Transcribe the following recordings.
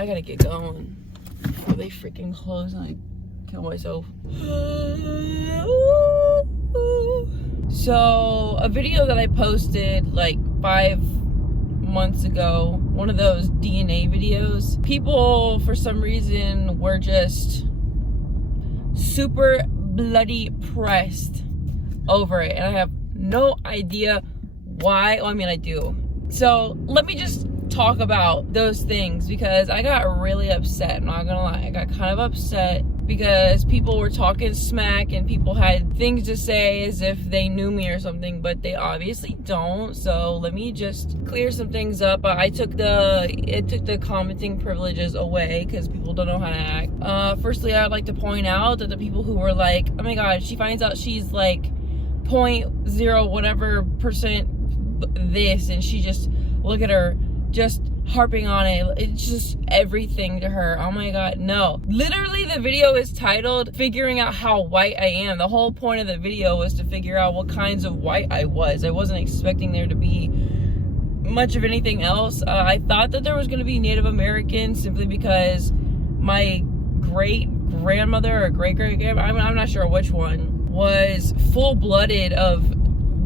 I gotta get going before they freaking close and I kill myself. So, a video that I posted like 5 months ago, one of those DNA videos, people for some reason were just super bloody pressed over it, and I have no idea why. Well, I mean, I do. So let me just talk about those things, because I got really upset. I'm not gonna lie, I got kind of upset because people were talking smack and people had things to say as if they knew me or something, but they obviously don't. So let me just clear some things up. It took the commenting privileges away because people don't know how to act. Firstly, I'd like to point out that the people who were like, oh my god, she finds out she's like 0.0 whatever percent this, and she just, look at her, just harping on it. It's just everything to her. Oh my god, no. Literally, the video is titled figuring out how white I am. The whole point of the video was to figure out what kinds of white I was. I wasn't expecting there to be much of anything else. I thought that there was going to be Native American simply because my great grandmother or great grandmother, I'm not sure which one, was full-blooded of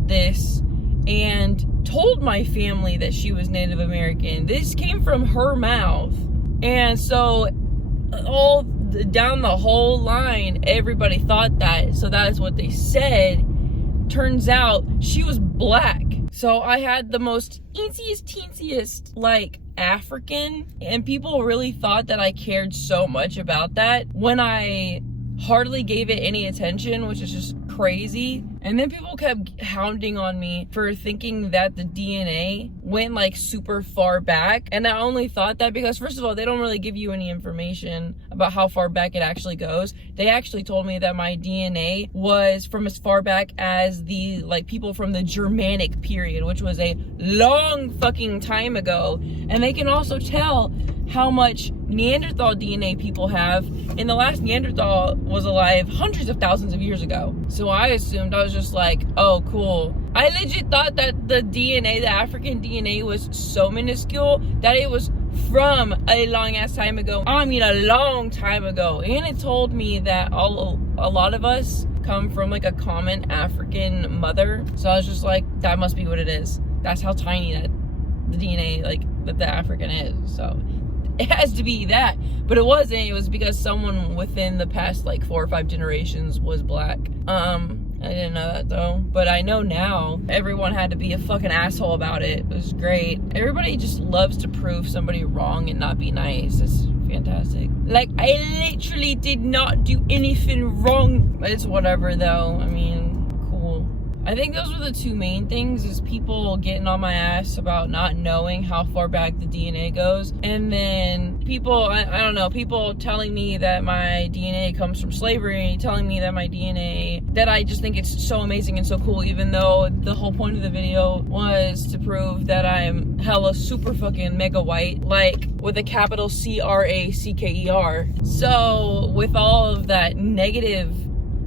this and told my family that she was Native American. This came from her mouth. And so all down the whole line, everybody thought that. So that is what they said. Turns out she was black. So I had the most teensiest like African, and people really thought that I cared so much about that when I hardly gave it any attention, which is just crazy. And then people kept hounding on me for thinking that the DNA went like super far back. And I only thought that because, first of all, they don't really give you any information about how far back it actually goes. They actually told me that my DNA was from as far back as the like people from the Germanic period, which was a long fucking time ago. And they can also tell how much Neanderthal DNA people have, and the last Neanderthal was alive hundreds of thousands of years ago. So I assumed, I was just like, oh cool. I legit thought that the DNA, the African DNA, was so minuscule that it was from a long ass time ago. I mean, a long time ago. And it told me that a lot of us come from like a common African mother. So I was just like, that must be what it is. That's how tiny that the DNA, like, that the African is. So it has to be that. But it wasn't. It was because someone within the past like 4 or 5 generations was black. I didn't know that though, but I know now. Everyone had to be a fucking asshole about it. It was great. Everybody just loves to prove somebody wrong and not be nice. It's fantastic. Like, I literally did not do anything wrong. It's whatever though. I mean, cool. I think those were the two main things, is people getting on my ass about not knowing how far back the DNA goes. And then people, I don't know, people telling me that my DNA comes from slavery, telling me that my DNA, that I just think it's so amazing and so cool, even though the whole point of the video was to prove that I'm hella super fucking mega white, like with a capital CRACKER. So with all of that negative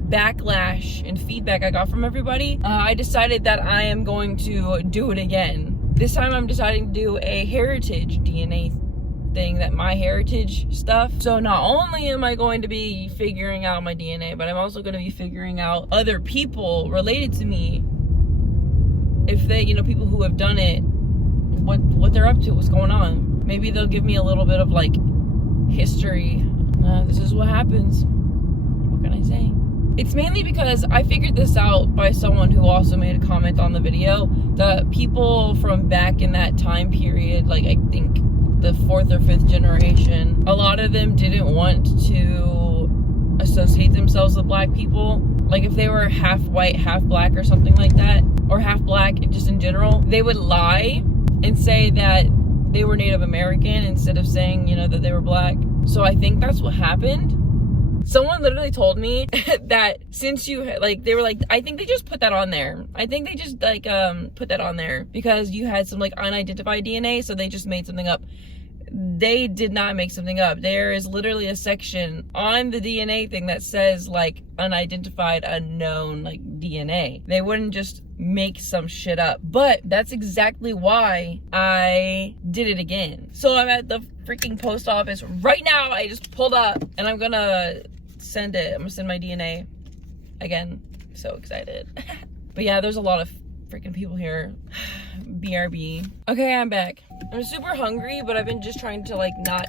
backlash and feedback I got from everybody, I decided that I am going to do it again. This time I'm deciding to do a heritage DNA thing, that my heritage stuff. So not only am I going to be figuring out my DNA, but I'm also going to be figuring out other people related to me, if they, you know, people who have done it, what they're up to, what's going on. Maybe they'll give me a little bit of like history. This is what happens. What can I say? It's mainly because I figured this out by someone who also made a comment on the video. The people from back in that time period, like I think the 4th or 5th generation, a lot of them didn't want to associate themselves with black people. Like if they were half white, half black or something like that, or half black just in general, they would lie and say that they were Native American instead of saying, you know, that they were black. So I think that's what happened. Someone literally told me that since you, like, they were like, I think they just put that on there. I think they just, like, put that on there because you had some, like, unidentified DNA, so they just made something up. they did not make something up. There is literally a section on the DNA thing that says like unidentified, unknown, like DNA. They wouldn't just make some shit up. But that's exactly why I did it again. So I'm at the freaking post office right now. I just pulled up and I'm gonna send it. I'm gonna send my DNA again. So excited. But yeah, there's a lot of freaking people here. BRB. Okay, I'm back. I'm super hungry, but I've been just trying to like not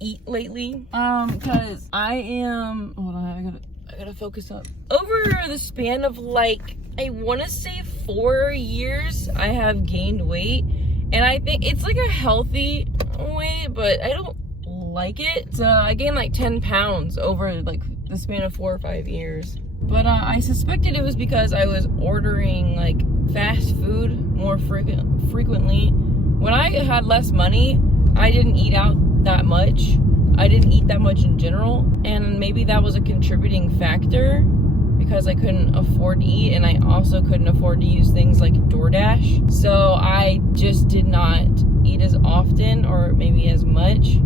eat lately. Cause I am, hold on, I gotta focus up. Over the span of like, I wanna say 4 years, I have gained weight. And I think it's like a healthy weight, but I don't like it. So I gained like 10 pounds over like the span of 4 or 5 years. But I suspected it was because I was ordering like fast food more frequently. When I had less money, I didn't eat out that much. I didn't eat that much in general. And maybe that was a contributing factor because I couldn't afford to eat, and I also couldn't afford to use things like DoorDash. So I just did not eat as often or maybe as much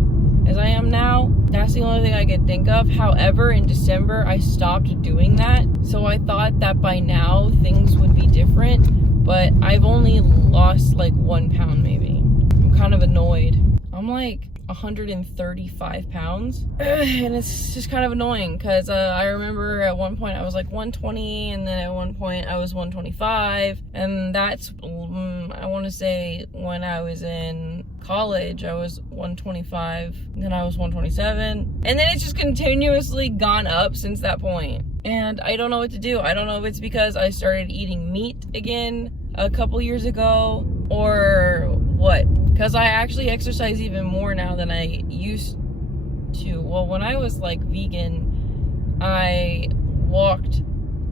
as I am now. That's the only thing I could think of. However, in December, I stopped doing that. So I thought that by now things would be different, but I've only lost like 1 pound maybe. I'm kind of annoyed. I'm like 135 pounds and it's just kind of annoying because I remember at one point I was like 120, and then at one point I was 125, and that's I want to say when I was in college I was 125, then I was 127, and then it's just continuously gone up since that point. And I don't know what to do. I don't know if it's because I started eating meat again a couple years ago or what, because I actually exercise even more now than I used to. Well, when I was like vegan, I walked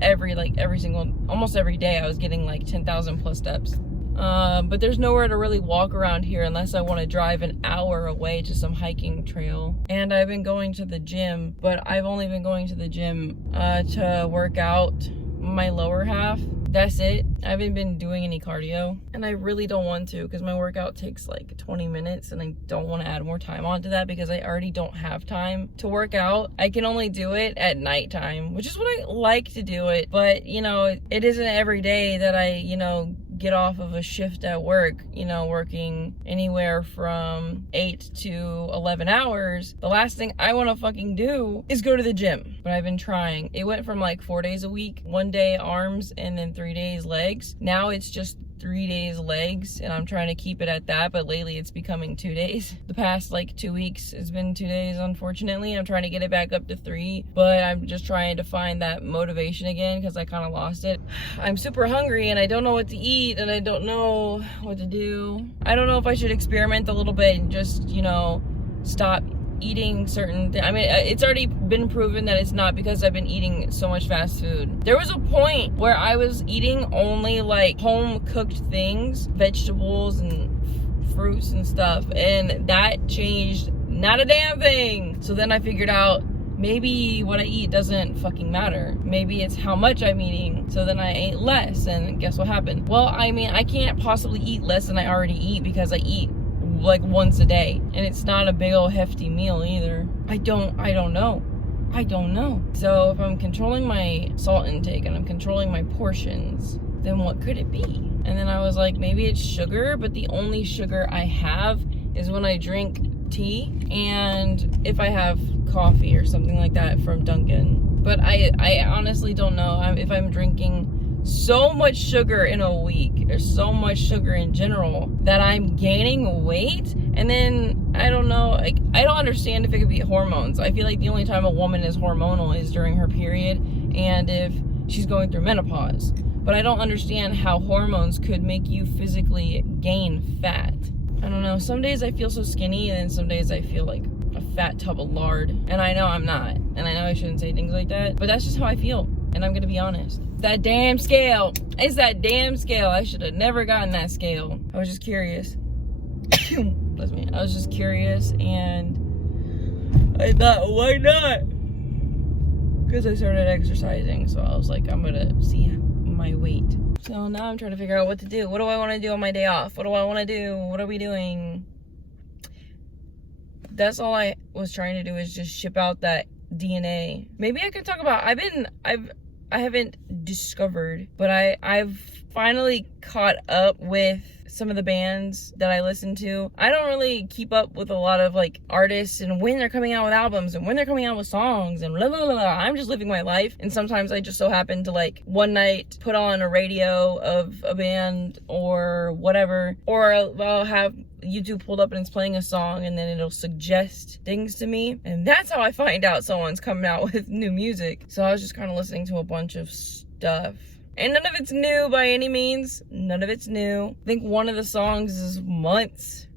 almost every day. I was getting like 10,000 plus steps. But there's nowhere to really walk around here unless I want to drive an hour away to some hiking trail. And I've been going to the gym, but I've only been going to the gym to work out my lower half. That's it. I haven't been doing any cardio, and I really don't want to because my workout takes like 20 minutes and I don't want to add more time onto that because I already don't have time to work out. I can only do it at nighttime, which is what I like to do it, but you know, it isn't every day that I, you know, get off of a shift at work, you know, working anywhere from 8 to 11 hours. The last thing I want to fucking do is go to the gym. But I've been trying. It went from like 4 days a week, 1 day arms, and then 3 days legs. Now it's just 3 days legs, and I'm trying to keep it at that, but lately it's becoming 2 days. The past like 2 weeks it's been 2 days, unfortunately. I'm trying to get it back up to 3, but I'm just trying to find that motivation again because I kind of lost it. I'm super hungry and I don't know what to eat, and I don't know what to do. I don't know if I should experiment a little bit and just, you know, stop eating certain things. I mean, it's already been proven that it's not because I've been eating so much fast food. There was a point where I was eating only like home cooked things, vegetables and fruits and stuff, and that changed not a damn thing. So then I figured out maybe what I eat doesn't fucking matter. Maybe it's how much I'm eating. So then I ate less, and guess what happened? Well, I mean, I can't possibly eat less than I already eat because I eat like once a day, and it's not a big old hefty meal either. I don't know. So if I'm controlling my salt intake and I'm controlling my portions, then what could it be? And then I was like, maybe it's sugar, but the only sugar I have is when I drink tea and if I have coffee or something like that from Dunkin'. But I honestly don't know if I'm drinking so much sugar in a week, or so much sugar in general, that I'm gaining weight. And then I don't know, like, I don't understand if it could be hormones. I feel like the only time a woman is hormonal is during her period and if she's going through menopause. But I don't understand how hormones could make you physically gain fat. I don't know, some days I feel so skinny, and then some days I feel like a fat tub of lard. And I know I'm not, and I know I shouldn't say things like that, but that's just how I feel, and I'm gonna be honest. That damn scale. It's that damn scale. I should have never gotten that scale. I was just curious. Bless me. I was just curious, and I thought, why not? Because I started exercising, so I was like, I'm gonna see my weight. So now I'm trying to figure out what to do. What do I want to do on my day off? What do I want to do? What are we doing? That's all I was trying to do, is just ship out that DNA. Maybe I could talk about, I haven't discovered, but I've finally caught up with some of the bands that I listen to. I don't really keep up with a lot of like artists and when they're coming out with albums and when they're coming out with songs and blah, blah, blah, blah. I'm just living my life, and sometimes I just so happen to like one night put on a radio of a band or whatever, or I'll have YouTube pulled up and it's playing a song, and then it'll suggest things to me, and that's how I find out someone's coming out with new music. So I was just kind of listening to a bunch of stuff, and none of it's new by any means. None of it's new. I think one of the songs is months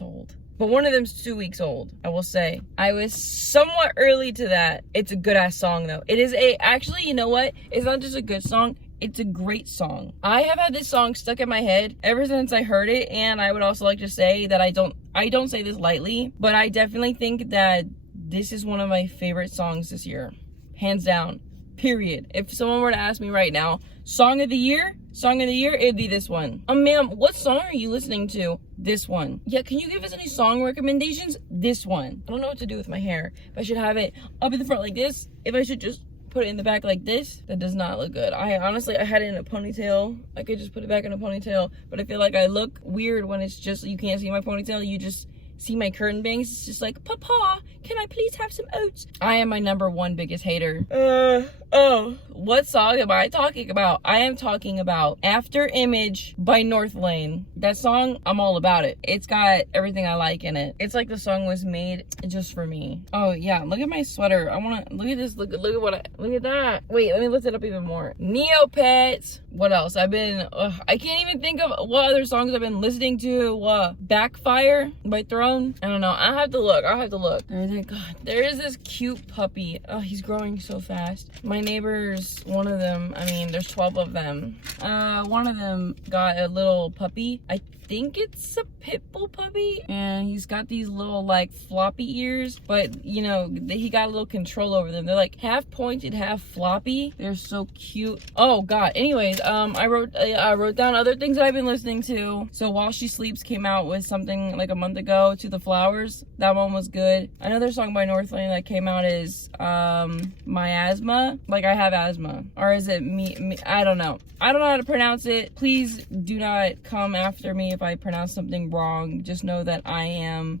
old, but one of them's 2 weeks old. I will say I was somewhat early to that. It's a good ass song though. It is actually, you know what, it's not just a good song, it's a great song. I have had this song stuck in my head ever since I heard it, and I would also like to say that I don't say this lightly, but I definitely think that this is one of my favorite songs this year. Hands down. Period. If someone were to ask me right now, song of the year, it'd be this one. Ma'am, what song are you listening to? This one. Yeah, can you give us any song recommendations? This one. I don't know what to do with my hair. If I should have it up in the front like this, if I should just put it in the back like this, that does not look good. I had it in a ponytail. I could just put it back in a ponytail, but I feel like I look weird when it's just, you can't see my ponytail, you just see my curtain bangs. It's just like, Papa, can I please have some oats? I am my #1 biggest hater. What song am I talking about? I am talking about After Image by North Lane. That song, I'm all about it. It's got everything I like in it. It's like the song was made just for me. Oh yeah, look at my sweater. I wanna, look at this, look at that. Wait, let me lift it up even more. Neopets. What else? I can't even think of what other songs I've been listening to. Backfire by Throne. I don't know. I'll have to look. God, there is this cute puppy. Oh, he's growing so fast. My neighbors, one of them, I mean, there's 12 of them. One of them got a little puppy. I think it's a pit bull puppy, and he's got these little like floppy ears, but you know, he got a little control over them. They're like half pointed, half floppy. They're so cute. Oh god. Anyways, I wrote down other things that I've been listening to. So While She Sleeps came out with something like a month ago. To the Flowers, that one was good. Another song by Northlane that came out is My Asthma. Like I have asthma, or is it me? I don't know how to pronounce it. Please do not come after me if I pronounce something wrong. Just know that I am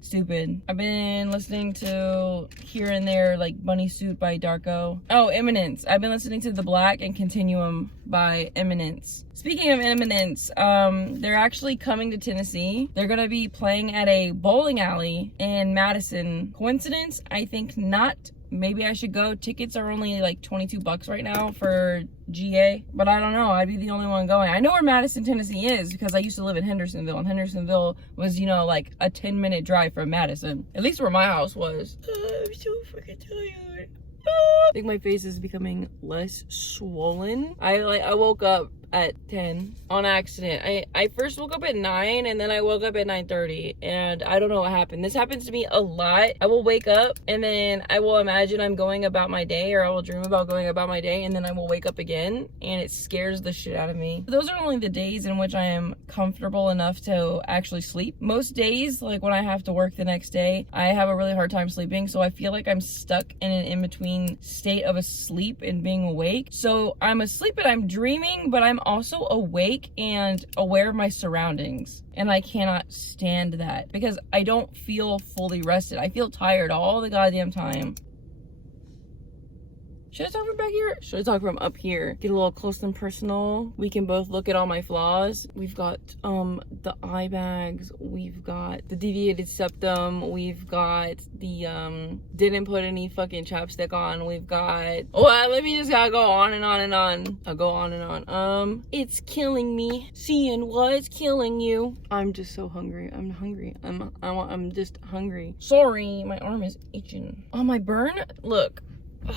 stupid. I've been listening to here and there, like Bunny Suit by Darko. Oh, Eminence. I've been listening to The Black and Continuum by Eminence. Speaking of Eminence, they're actually coming to Tennessee. They're gonna be playing at a bowling alley in Madison. Coincidence? I think not. Maybe I should go. Tickets are only like $22 right now for GA, but I don't know. I'd be the only one going. I know where Madison, Tennessee is because I used to live in Hendersonville, and Hendersonville was, you know, like a 10-minute drive from Madison. At least where my house was. I'm so freaking tired. I think my face is becoming less swollen. I woke up at 10 on accident. I first woke up at 9 and then I woke up at 9:30, and I don't know what happened. This happens to me a lot. I will wake up and then I will imagine I'm going about my day, or I will dream about going about my day, and then I will wake up again and it scares the shit out of me. Those are only the days in which I am comfortable enough to actually sleep. Most days, like when I have to work the next day, I have a really hard time sleeping, so I feel like I'm stuck in an in-between state of asleep and being awake. So I'm asleep and I'm dreaming, but I'm also awake and aware of my surroundings, and I cannot stand that because I don't feel fully rested. I feel tired all the goddamn time. Should I talk from back here? Should I talk from up here? Get a little close and personal. We can both look at all my flaws. We've got the eye bags. We've got the deviated septum. We've got the didn't put any fucking chapstick on. We've got, let me just go on and on and on. I'll go on and on. It's killing me seeing what's killing you. I'm just so hungry. I'm hungry. I'm just hungry. Sorry, my arm is itching. Oh, my burn. Look. Ugh.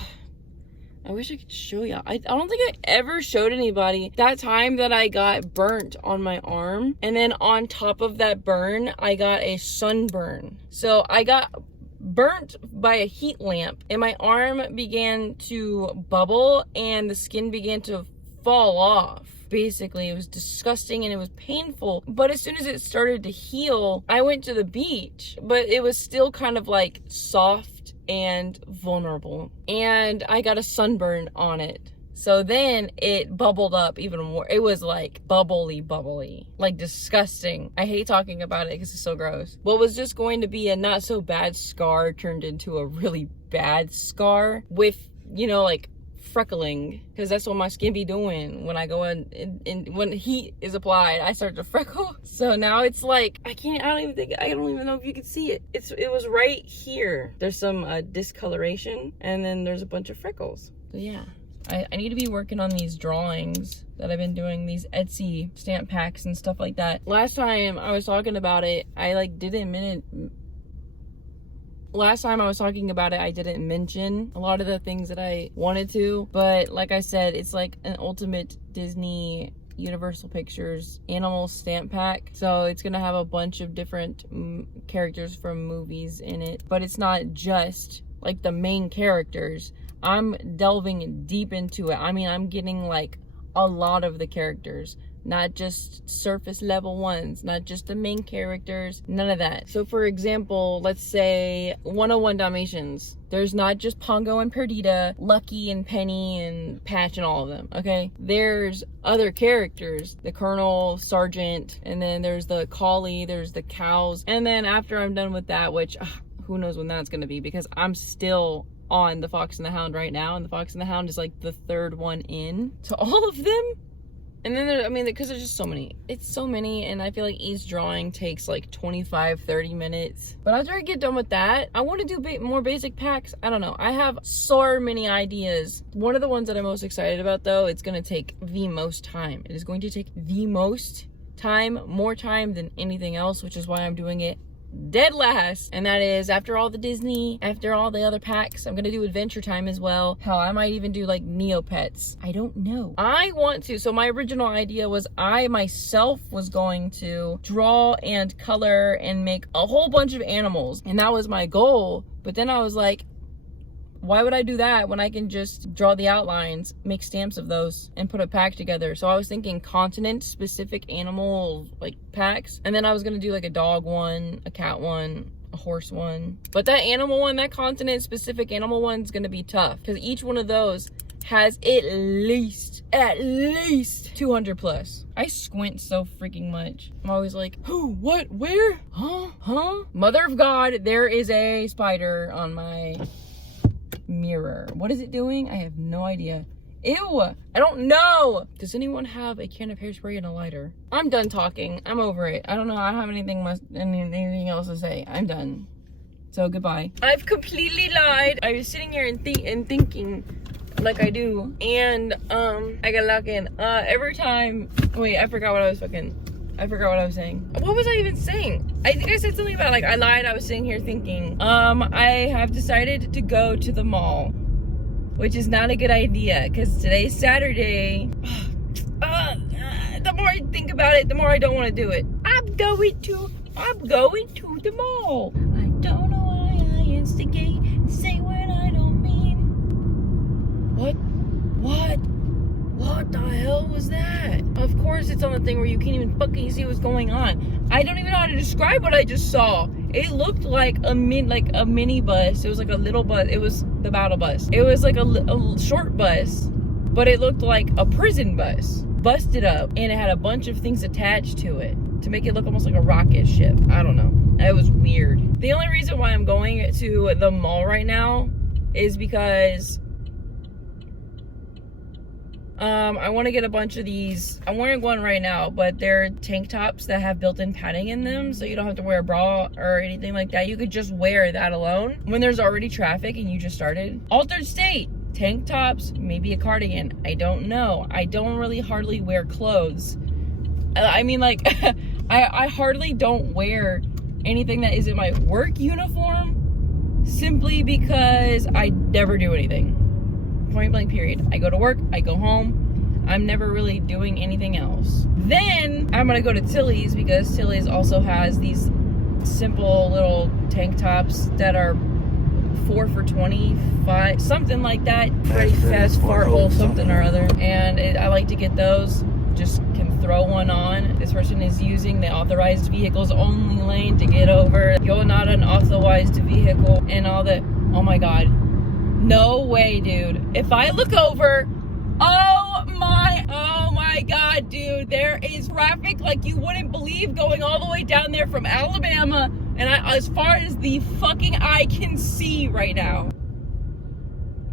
I wish I could show you. I don't think I ever showed anybody that time that I got burnt on my arm. And then on top of that burn, I got a sunburn. So I got burnt by a heat lamp and my arm began to bubble and the skin began to fall off. Basically, it was disgusting and it was painful. But as soon as it started to heal, I went to the beach, but it was still kind of like soft and vulnerable. And I got a sunburn on it. So then it bubbled up even more. It was like bubbly, like disgusting. I hate talking about it because it's so gross. What was just going to be a not so bad scar turned into a really bad scar with, you know, like freckling, because that's what my skin be doing when I go in when heat is applied. I start to freckle. So now it's like I don't even know if you can see it. It was right here. There's some discoloration, and then there's a bunch of freckles. So yeah, I need to be working on these drawings that I've been doing, these Etsy stamp packs and stuff like that. Last time I was talking about it, Last time I was talking about it, I didn't mention a lot of the things that I wanted to, but like I said, it's like an ultimate Disney Universal Pictures animal stamp pack. So it's gonna have a bunch of different characters from movies in it, but it's not just like the main characters. I'm delving deep into it. I mean, I'm getting like a lot of the characters, not just surface level ones, not just the main characters, none of that. So for example, let's say 101 Dalmatians. There's not just Pongo and Perdita, Lucky and Penny and Patch and all of them, okay? There's other characters, the Colonel, Sergeant, and then there's the Collie, there's the cows. And then after I'm done with that, which who knows when that's gonna be, because I'm still on the Fox and the Hound right now, and the Fox and the Hound is like the third one in to all of them. And then because there's just so many. It's so many, and I feel like each drawing takes like 25-30 minutes. But after I get done with that, I want to do more basic packs. I don't know, I have so many ideas. One of the ones that I'm most excited about, though, it's going to take the most time. It is going to take the most time, more time than anything else, which is why I'm doing it dead last. And that is after all the other packs, I'm gonna do Adventure Time as well. Hell, I might even do like Neopets. I don't know. I want to. So my original idea was I myself was going to draw and color and make a whole bunch of animals, and that was my goal. But then I was like, why would I do that when I can just draw the outlines, make stamps of those, and put a pack together? So I was thinking continent-specific animal like packs, and then I was gonna do like a dog one, a cat one, a horse one. But that animal one, that continent-specific animal one, is gonna be tough because each one of those has at least 200 plus. I squint so freaking much. I'm always like, who, what, where, huh? Mother of God, there is a spider on my mirror. What is it doing? I have no idea. Ew, I don't know. Does anyone have a can of hairspray and a lighter? I'm done talking. I'm over it. I don't know. I don't have anything else to say. I'm done. So goodbye. I've completely lied. I was sitting here and thinking like I do, and I got locked in. Every time. Wait, I forgot what I was saying. What was I even saying? I think I said something about like I lied. I was sitting here thinking. I have decided to go to the mall, which is not a good idea because today's Saturday. The more I think about it, the more I don't want to do it. I'm going to the mall. I don't know why I instigate and say what I don't mean. What the hell was that? Of course it's on the thing where you can't even fucking see what's going on. I don't even know how to describe what I just saw. It looked like a mini bus. It was like a little bus. It was the battle bus. It was like a short bus, but it looked like a prison bus. Busted up, and it had a bunch of things attached to it to make it look almost like a rocket ship. I don't know. It was weird. The only reason why I'm going to the mall right now is because I want to get a bunch of these. I'm wearing one right now, but they're tank tops that have built-in padding in them, so you don't have to wear a bra or anything like that. You could just wear that alone when there's already traffic and you just started. Altered state, tank tops, maybe a cardigan. I don't know. I don't really hardly wear clothes. I mean, like, I hardly don't wear anything that isn't my work uniform simply because I never do anything. Point blank period. I go to work, I go home, I'm never really doing anything else. Then I'm gonna go to Tilly's because Tilly's also has these simple little tank tops that are 4 for $25, something like that. Pretty fast fart hole something or other. And I like to get those just can throw one on. This person is using the authorized vehicles only lane to get over. You're not an authorized vehicle and all that. Oh my God. No way, dude. If I look over, oh my God, dude, there is traffic like you wouldn't believe going all the way down there from Alabama and as far as the fucking eye can see right now.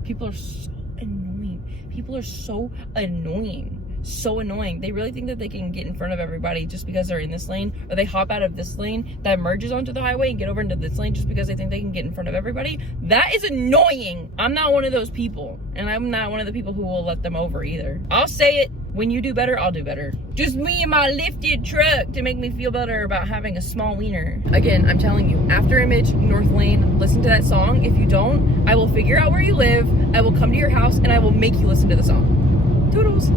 People are so annoying. People are so annoying. So annoying. They really think that they can get in front of everybody just because they're in this lane, or they hop out of this lane that merges onto the highway and get over into this lane just because they think they can get in front of everybody. That is annoying. I'm not one of those people, and I'm not one of the people who will let them over either. I'll say it. When you do better, I'll do better. Just me and my lifted truck to make me feel better about having a small wiener. Again, I'm telling you, After Image, North Lane, listen to that song. If you don't, I will figure out where you live, I will come to your house, and I will make you listen to the song. Toodles.